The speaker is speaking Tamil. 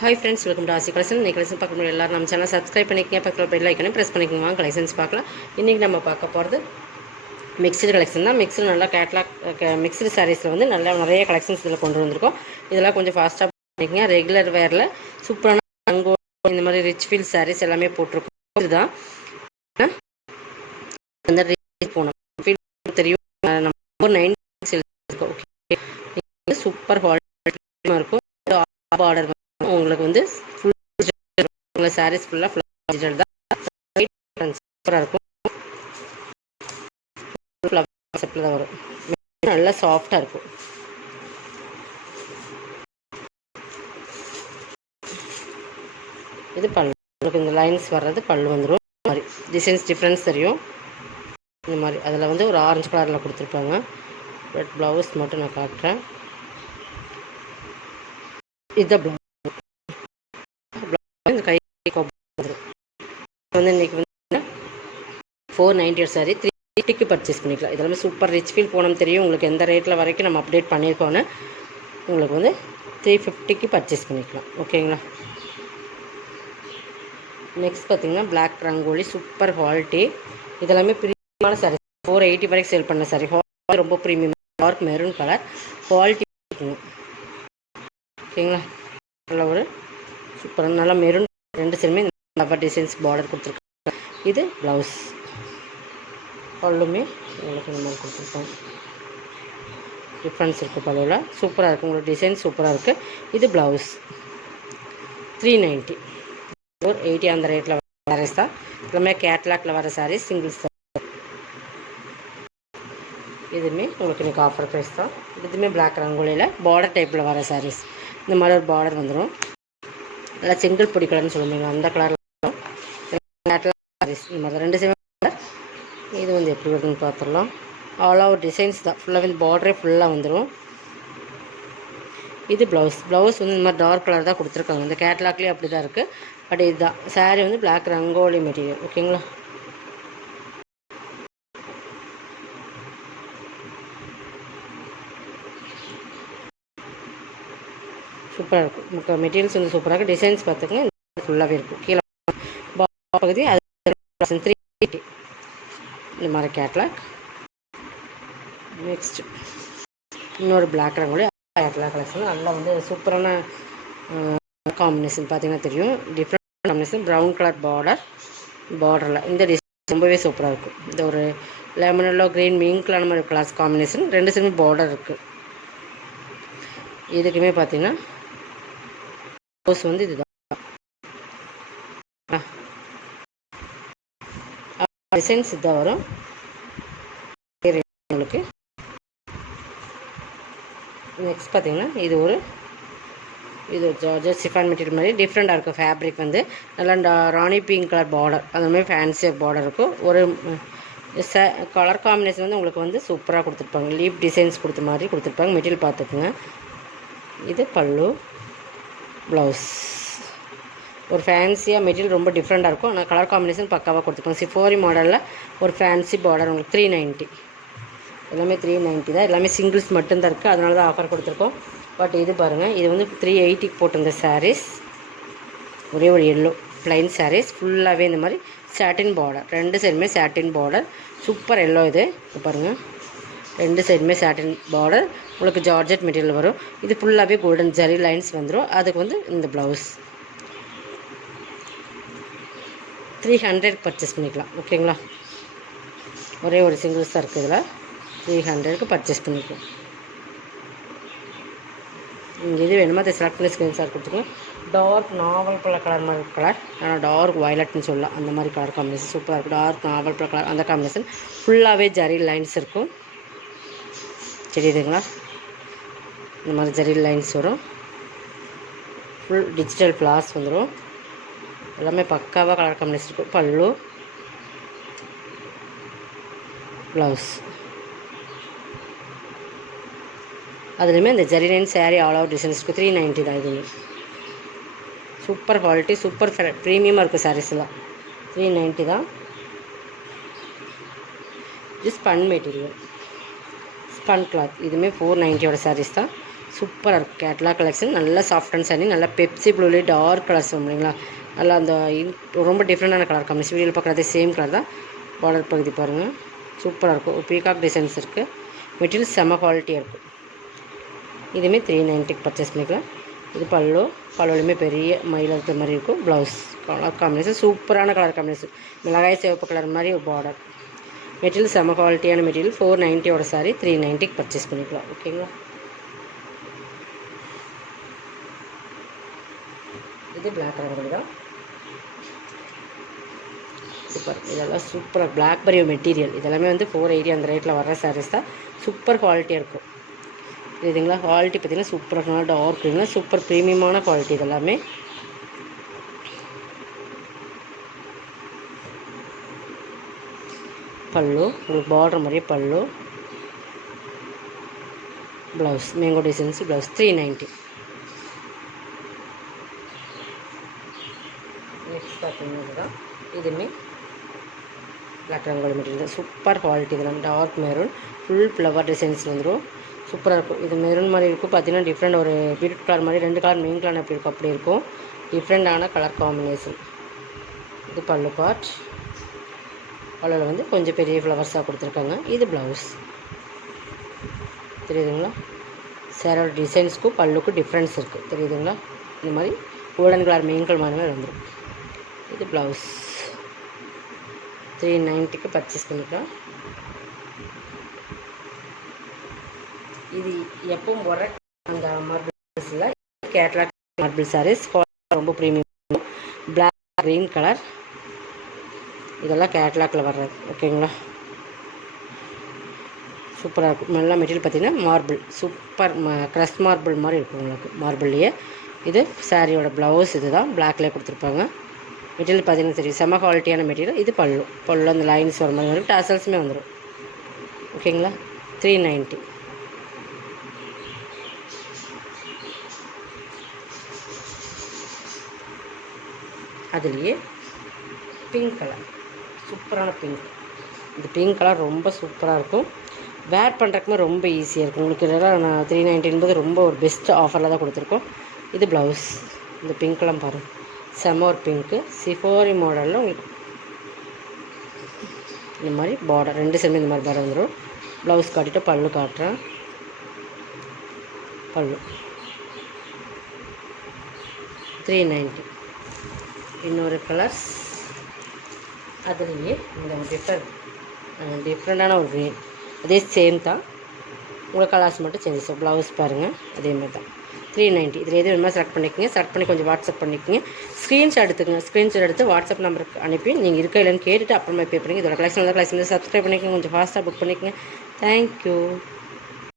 ஹாய் ஃப்ரெண்ட்ஸ், வெல்கம் டு ஆசி கலெக்ஷன். இன்றைக்கி கலெக்ஷன் பார்க்க முடியும். எல்லோரும் நம்ம சேனல் சப்ஸ்கிரைப் பண்ணிக்கங்க, பக்கத்தில் பெல் ஐக்கனை ப்ரெஸ் பண்ணிக்கோங்க. கலெக்ஷன்ஸ் பார்க்கலாம். இன்றைக்கி நம்ம பார்க்க போகிறது மிக்சடு கலெக்ஷன் தான். மிக்சடு நல்லா கேட்லாக் மிக்சடு சாரீஸில் வந்து நல்லா நிறைய கலெக்ஷன்ஸ் இதில் கொண்டு வந்திருக்கோம். இதெல்லாம் கொஞ்சம் ஃபாஸ்ட்டாக பண்ணிக்கங்க. ரெகுலர் வேரில் சூப்பரான அங்கோ இந்த மாதிரி ரிச் ஃபீல் சாரீஸ் எல்லாமே போட்டிருக்கோம். இதுதான் அந்த போனோம் ஃபீல் தெரியும். நம்ம 9 இருக்கோம். ஓகே, சூப்பர் குவாலிட்டியாக இருக்கும். ஆர்டர் உங்களுக்கு வந்து ஃபுல் சாரீஸ் ஃபுல்லாக டிஜிட்டல் தான். சூப்பராக இருக்கும். செட்டில் தான் வரும். நல்லா சாஃப்டாக இருக்கும். இது பல்லு. உங்களுக்கு இந்த லைன்ஸ் வர்றது பல்லு வந்துடும். இந்த மாதிரி டிசைன்ஸ் டிஃப்ரென்ஸ் தெரியும். இந்த மாதிரி அதில் வந்து ஒரு ஆரஞ்சு கலரில் கொடுத்துருப்பாங்க. ரெட் ப்ளவுஸ் மட்டும் நான் காட்டுறேன். இதுதான் ப்ளவுஸ். இந்த கை வந்து இன்றைக்கி வந்து 490 சாரி 350க்கு பர்ச்சேஸ் பண்ணிக்கலாம். இதெல்லாமே சூப்பர் ரிச் ஃபீல் போனோம் தெரியும் உங்களுக்கு. எந்த ரேட்டில் வரைக்கும் நம்ம அப்டேட் பண்ணியிருக்கோன்னு உங்களுக்கு வந்து 350க்கு பர்ச்சேஸ் பண்ணிக்கலாம். ஓகேங்களா. நெக்ஸ்ட் பார்த்திங்கன்னா பிளாக் ரங்கோலி சூப்பர் குவாலிட்டி. இதெல்லாமே ப்ரீமியமான சாரி. 480 வரைக்கும் சேல் பண்ண சாரி. ரொம்ப premium. Dark maroon colour quality இருக்குங்க. ஓகேங்களா. நல்ல ஒரு சூப்பராக நல்லா மெரூன் ரெண்டு சைடுமே ஃப்ளவர் டிசைன்ஸ் பார்டர் கொடுத்துருக்காங்க. இது ப்ளவுஸ். பல்லுமே உங்களுக்கு இந்த மாதிரி கொடுத்துருக்காங்க. டிஃப்ரென்ஸ் இருக்குது பல்லுவில். சூப்பராக இருக்குது. உங்களுக்கு டிசைன் சூப்பராக இருக்குது. இது ப்ளவுஸ் 390. 480 அந்த ரேட்டில் வர சாரீஸ் தான். எல்லாமே கேட்லாக்ல வர சாரீஸ். சிங்கிள்ஸ் தான். இதுவுமே உங்களுக்கு இன்றைக்கி ஆஃபர் ப்ரைஸ் தான். இதுவுமே பிளாக் ரங்கோலியில் பார்டர் டைப்பில் வர சாரீஸ். இந்த மாதிரி ஒரு பார்டர் வந்துடும். நல்லா செங்கல் பொடி கலர்னு சொல்லுவீங்க அந்த கலரில் சாரீஸ். இந்த மாதிரி ரெண்டு சேம் கலர். இது வந்து எப்படி வருதுன்னு பார்த்துடலாம். ஆல் ஓவர் டிசைன்ஸ் தான். ஃபுல்லாக வந்து பார்டரே ஃபுல்லாக வந்துடும். இது ப்ளவுஸ். ப்ளவுஸ் வந்து இந்த மாதிரி டார்க் கலர் தான் கொடுத்துருக்காங்க. இந்த கேட்லாக்லேயே அப்படி தான் இருக்குது. பட் இதுதான் சாரீ வந்து பிளாக் ரங்கோலி மெட்டீரியல். ஓகேங்களா. சூப்பராக இருக்கும். நமக்கு மெட்டீரியல்ஸ் வந்து சூப்பராக இருக்குது. டிசைன்ஸ் பார்த்துக்கங்க. ஃபுல்லாகவே இருக்கும். கீழே பகுதி அது 380 இந்த மாதிரி கேட்லாக். நெக்ஸ்ட் இன்னொரு பிளாக் ரங்கோலி கேட்லாக் கலெக்ஷன். நல்லா வந்து சூப்பரான காம்பினேஷன் பார்த்தீங்கன்னா தெரியும். Different combination. ப்ரௌன் கலர் பார்டரில் இந்த டிசைன் ரொம்பவே சூப்பராக இருக்கும். இந்த ஒரு லெமன் எல்லோ க்ரீன் மிங்க்லான மாதிரி கிளாஸ் காம்பினேஷன். ரெண்டு சைடுமே பார்டர் இருக்குது. இதுக்குமே பார்த்தீங்கன்னா ப்ளவுஸ் வந்து இதுதான். டிசைன்ஸ் இதான் வரும் உங்களுக்கு. நெக்ஸ்ட் பார்த்தீங்கன்னா இது ஜார்ஜெட் சிஃபான் மெட்டீரியல் மாதிரி டிஃப்ரெண்ட்டாக இருக்கும். ஃபேப்ரிக் வந்து நல்லா ராணி பிங்க் கலர் பார்டர் அந்த மாதிரி ஃபேன்சியாக பார்டர் இருக்கும். ஒரு கலர் காம்பினேஷன் வந்து உங்களுக்கு வந்து சூப்பராக கொடுத்துருப்பாங்க. லீஃப் டிசைன்ஸ் கொடுத்த மாதிரி கொடுத்துருப்பாங்க. மெட்டீரியல் பார்த்துக்குங்க. இது பல்லு. ப்ளவுஸ் ஒரு ஃபேன்சியாக மெட்டீரியல் ரொம்ப டிஃப்ரெண்ட்டாக இருக்கும். ஆனால் கலர் காம்பினேஷன் பக்காவாக கொடுத்துருப்பாங்க. சிஃபோரி மாடலில் ஒரு ஃபேன்சி பார்டர் உங்களுக்கு 390. எல்லாமே 390 தான். எல்லாமே சிங்கிள்ஸ் மட்டும்தான் இருக்குது. அதனால தான் ஆஃபர் கொடுத்துருக்கோம். பட் இது பாருங்கள், இது வந்து 380க்கு போட்டிருந்த சாரீஸ். ஒரே ஒரு எல்லோ ப்ளைன் சாரீஸ். ஃபுல்லாகவே இந்த மாதிரி சாட்டின் பார்டர். ரெண்டு சைடுமே சாட்டின் பார்டர். Super yellow. இது பாருங்கள், ரெண்டு சைடுமே சாட்டின் பார்டர். உங்களுக்கு ஜார்ஜெட் மெட்டீரியல் வரும். இது ஃபுல்லாகவே கோல்டன் ஜரி லைன்ஸ் வந்துடும். அதுக்கு வந்து இந்த ப்ளவுஸ் 300 பர்ச்சேஸ் பண்ணிக்கலாம். ஓகேங்களா. ஒரே ஒரு சிங்கிள்ஸ் தான் இருக்குது. இதில் 300க்கு பர்ச்சேஸ் பண்ணிக்கலாம். இது வேணுமா அதை செலக்ட் பண்ணி ஸ்க்ரீன்ஷாட் கொடுத்துக்கலாம். டார்க் நாவல் கலர் மாதிரி கலர். ஆனால் டார்க் வயலட்னு சொல்லலாம். அந்த மாதிரி கலர் காம்பினேஷன் சூப்பராக இருக்கும். டார்க் நாவல் கலர் அந்த காம்பினேஷன். ஃபுல்லாகவே ஜரி லைன்ஸ் இருக்கும். தெரியுதுங்களா. இந்த மாதிரி ஜரி லைன்ஸ் வரும். ஃபுல் டிஜிட்டல் ஃப்ளார்ஸ் வந்துடும். எல்லாமே பக்காவாக கலர் காம்பினேஷன் இருக்கும். பல்லு ப்ளவுஸ். அதுலேயுமே இந்த zari line sari all over designs இருக்குது. 390 தான். இதுவுமே சூப்பர் குவாலிட்டி. சூப்பர் ப்ரீமியமாக இருக்குது சாரீஸ்லாம். 390 தான். இது ஸ்பன் மெட்டீரியல். Spun cloth. இதுவுமே 490 சாரீஸ் தான். சூப்பராக இருக்கும். கேட்லாக் கலெக்ஷன் நல்லா சாஃப்ட் அண்ட் சைனிங், நல்லா பெப்சி ப்ளூலேயே டார்க் கலர்ஸ் இல்லைங்களா, நல்லா அந்த ரொம்ப டிஃப்ரெண்டான கலர் காம்பினேஷன். வீடியோவில் பார்க்குறதே சேம் கலர் தான். பார்டர் பகுதி பாருங்கள், சூப்பராக இருக்கும். பீகாக் டிசைன்ஸ் இருக்குது. மெட்டீரியல் செம்ம குவாலிட்டியாக இருக்கும். இதுவுமே 390 பர்ச்சேஸ் பண்ணிக்கலாம். இது பல்லுலையுமே பெரிய மயில் இருக்கிற மாதிரி இருக்கும். ப்ளவுஸ் கலர் காம்பினேஷன் சூப்பரான கலர் காம்பினேஷன், மிளகாய் சிவப்பு கலர் மாதிரி ஒரு பார்டர். மெட்டீரியல் செம்ம குவாலிட்டியான மெட்டீரியல். 490 சாரி 390 பர்ச்சேஸ் பண்ணிக்கலாம். ஓகேங்களா. இது பிளாக் கலர் தான் சூப்பர். இதெல்லாம் சூப்பராக பிளாக்பெரி மெட்டீரியல். இதெல்லாமே வந்து 480 அந்த ரேட்டில் வர்ற சாரீஸ் தான். சூப்பர் குவாலிட்டியாக இருக்கும். இதுங்களா குவாலிட்டி பார்த்திங்கன்னா சூப்பராக இருக்கும். டார்க் க்ரீனில் சூப்பர் ப்ரீமியமான குவாலிட்டி இதெல்லாமே. பல்லு உங்களுக்கு பார்டர் மாதிரியே பல்லு, blouse mango designs blouse 390. Next பார்த்தீங்கன்னா இதுதான். இதுவுமே பிளாக் ரங்கோலி மெட்டீரியல் தான். Super quality. இதெல்லாம் dark maroon full flower designs வந்துடும். சூப்பராக இருக்கும். இது மெரூன் மாதிரி இருக்கும். பார்த்தீங்கன்னா டிஃப்ரெண்ட் ஒரு பீட்ரூட் கலர் மாதிரி 2 கலர் மெயின் கலர் எப்படி இருக்கும் அப்படி இருக்கும். டிஃப்ரெண்டான கலர் காம்பினேஷன். இது பல்லு பார்ட். பல்லில் வந்து கொஞ்சம் பெரிய ஃப்ளவர்ஸாக கொடுத்துருக்காங்க. இது ப்ளவுஸ் தெரியுதுங்களா. சேரோட டிசைன்ஸ்க்கும் பல்லுக்கும் டிஃப்ரென்ஸ் இருக்குது தெரியுதுங்களா. இந்த மாதிரி கோல்டன் கலர் மெயின் கலர் மாதிரி வந்துடும். இது ப்ளவுஸ் 390 பர்ச்சேஸ் பண்ணிக்கலாம். இது எப்பவும் போடுற அந்த மார்பிள்ஸில் கேட்லாக் மார்பிள் சாரீஸ் ரொம்ப ப்ரீமியம். பிளாக் க்ரீன் கலர் இதெல்லாம் கேட்லாக்கில் வர்றது. ஓகேங்களா. சூப்பராக இருக்கும். நல்லா மெட்டீரியல் பார்த்திங்கன்னா மார்பிள் சூப்பர் க்ரஷ் மார்பிள் மாதிரி இருக்கும் உங்களுக்கு மார்பிள்லேயே. இது சாரியோட ப்ளவுஸ் இது தான் பிளாக்லேயே கொடுத்துருப்பாங்க. மெட்டீரியல் பார்த்திங்கன்னா தெரியும் செம்ம குவாலிட்டியான மெட்டீரியல். இது பல்லு அந்த லைன்ஸ் வர மாதிரி வரும். டாசல்ஸுமே வந்துடும். ஓகேங்களா. 390. அதுலேயே பிங்க் கலர் சூப்பரான பிங்க். இந்த பிங்க் கலர் ரொம்ப சூப்பராக இருக்கும். வேர் பண்ணுறதுக்குமே ரொம்ப ஈஸியாக இருக்கும் உங்களுக்கு. இதெல்லாம் நான் 390 என்பது ரொம்ப ஒரு பெஸ்ட் ஆஃபரில் தான் கொடுத்துருக்கோம். இது ப்ளவுஸ். இந்த பிங்க்கெலாம் பாருங்கள் செம்ம ஒரு பிங்க்கு சிஃபோரி மாடலில் உங்களுக்கு இந்த மாதிரி பார்டர் 2 சைடுமே இந்த மாதிரி பார்டர் வந்துடும். ப்ளவுஸ் காட்டிட்டு பல்லு காட்டுறேன். பல்லு 390. இன்னொரு கலர்ஸ் அதுலேயே இந்த டிஃப்ரெண்டான ஒரு க்ரீன் அதே சேம் தான். உங்கள் கலர்ஸ் மட்டும் சேஞ்சஸ். ப்ளவுஸ் பாருங்கள் அதேமாதிரி தான் 390. இதில் எது வேணுமா செலக்ட் பண்ணிக்கோங்க. செலக்ட் பண்ணி கொஞ்சம் வாட்ஸ்அப் பண்ணிக்கோங்க. ஸ்க்ரீன்ஷாட் எடுத்துக்கங்க. ஸ்க்ரீன்ஷாட் எடுத்து வாட்ஸ்அப் நம்பருக்கு அனுப்பி நீங்கள் இருக்க இல்லைன்னு கேட்டுட்டு அப்புறமா பே பண்ணிங்க. இதோட கலெக்ஷன் சப்ஸ்கிரைப் பண்ணிக்கோங்க. கொஞ்சம் ஃபாஸ்ட்டாக புக் பண்ணிக்கோங்க. தேங்க்யூ.